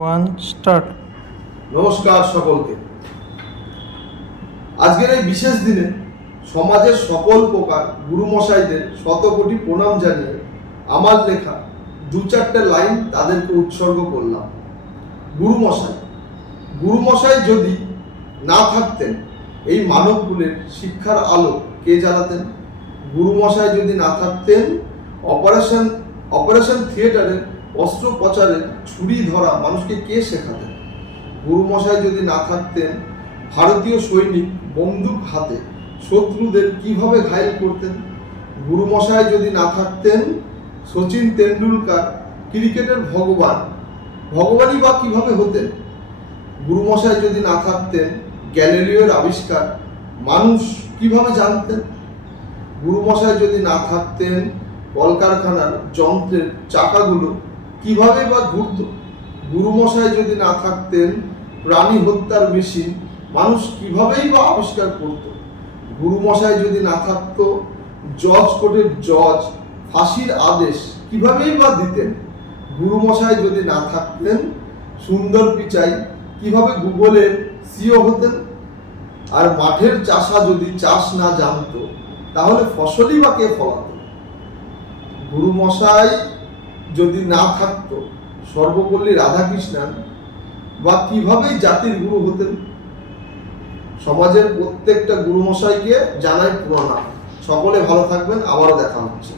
One start. নমস্কার সকলকে। আজকের এই বিশেষ দিনে সমাজের সকল প্রকার গুরুমশাইদের শত কোটি প্রণাম জানিয়ে আমার লেখা দু চারটে লাইন তাদেরকে উৎসর্গ করলাম। গুরুমশাই, গুরুমশাই যদি না থাকতেন এই মানবকুলের শিক্ষার আলো কে জ্বালাতেন? গুরুমশাই যদি না থাকতেন অপারেশন থিয়েটারের অস্ত্রোপচারে ছুরি ধরা মানুষকে কে শেখাতেন? গুরুমশাই যদি না থাকতেন ভারতীয় সৈনিক বন্দুক হাতে শত্রুদের কিভাবে ঘায়েল করতেন? গুরুমশাই যদি না থাকতেন সচিন তেন্ডুলকার ক্রিকেটের ভগবানই বা কিভাবে হতেন? গুরুমশাই যদি না থাকতেন গ্যালিলিওর আবিষ্কার মানুষ কিভাবে জানতেন? গুরুমশাই যদি না থাকতেন কলকারখানার যন্ত্রের চাকাগুলো কিভাবে বা ঘুরত? গুরুমশাই যদি না থাকতেন প্রাণী হত্যার মেশিন মানুষ কিভাবেই বা আবিষ্কার করত? গুরুমশাই যদি না থাকতো জজ কোর্টের জজ ফাঁসির আদেশ কিভাবেই বা দিতেন? গুরুমশাই যদি না থাকতেন সুন্দর পিচাই কিভাবে গুগলের সিও হতেন? আর মাঠের চাষা যদি চাষ না জানতো তাহলে ফসলই বা কে ফলাতো? গুরুমশাই যদি না থাকতো সর্বপল্লী রাধাকৃষ্ণন বা কিভাবেই জাতির গুরু হতেন? সমাজের প্রত্যেকটা গুরুমশাইকে জানাই প্রণাম। সকলে ভালো থাকবেন, আবারও দেখা হচ্ছে।